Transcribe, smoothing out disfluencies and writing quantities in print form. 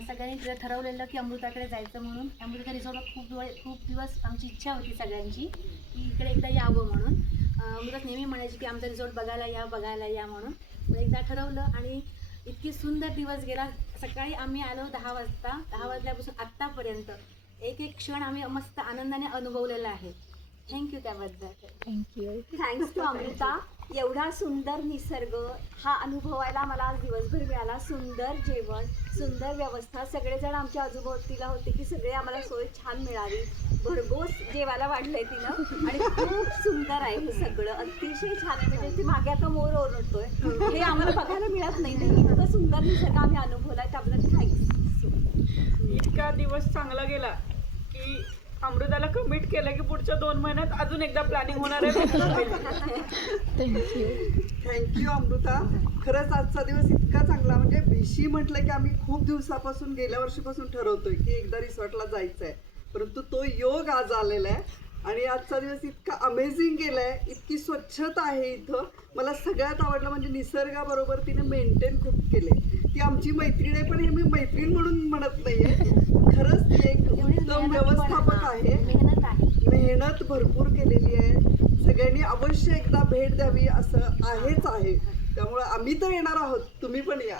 सगळ्यांनी तिथं ठरवलेलं की अमृताकडे जायचं म्हणून. अमृता रिसॉर्टला खूप दिवस आमची इच्छा होती सगळ्यांची की इकडे एकदा यावं म्हणून. अमृता नेहमी म्हणायची की आमचा रिसॉर्ट बघायला या म्हणून. मग एकदा ठरवलं आणि इतकी सुंदर दिवस गेला. सकाळी आम्ही आलो 10 वाजता. 10 वाजल्यापासून आत्तापर्यंत एक एक क्षण आम्ही मस्त आनंदाने अनुभवलेला आहे. थँक्यू त्याबद्दल. Thanks to Amruta. एवढा सुंदर निसर्ग हा अनुभवायला मला आज दिवसभर मिळाला. सुंदर जेवण, सुंदर व्यवस्था, सगळेजण आमच्या आजूबाजूला होते की सगळे आम्हाला सोय छान मिळावी. भरघोस जेवायला वाढलंय तिनं आणि खूप सुंदर आहे हे सगळं. अतिशय छान आहे. म्हणजे ती मागे आता मोर ओरडतोय हे आम्हाला बघायला मिळत नाही. इतकं सुंदर निसर्ग आम्ही अनुभवलाय त्याबद्दल थँक्स. इतका दिवस चांगला गेला की अमृताला कमिट केलं की पुढच्या 2 महिन्यात अजून एकदा प्लॅनिंग होणार आहे. थँक्यू अमृता. खरंच आजचा दिवस इतका चांगला. म्हणजे भिशी म्हटलं की आम्ही खूप दिवसापासून गेल्या वर्षीपासून ठरवतोय की एकदा रिसॉर्टला जायचं आहे, परंतु तो योग आज आलेला आहे आणि आजचा दिवस इतका अमेझिंग गेलाय. इतकी स्वच्छता आहे इथं. मला सगळ्यात आवडलं म्हणजे निसर्गाबरोबर तिने मेंटेन खूप केले. ती आमची मैत्रीण आहे, पण हे मी मैत्रीण म्हणून म्हणत नाहीये. खरंच ती एक उत्तम व्यवस्थापक आहे. मेहनत भरपूर केलेली आहे. सगळ्यांनी अवश्य एकदा भेट द्यावी असं आहेच आहे. त्यामुळे आम्ही तर येणार आहोत, तुम्ही पण या.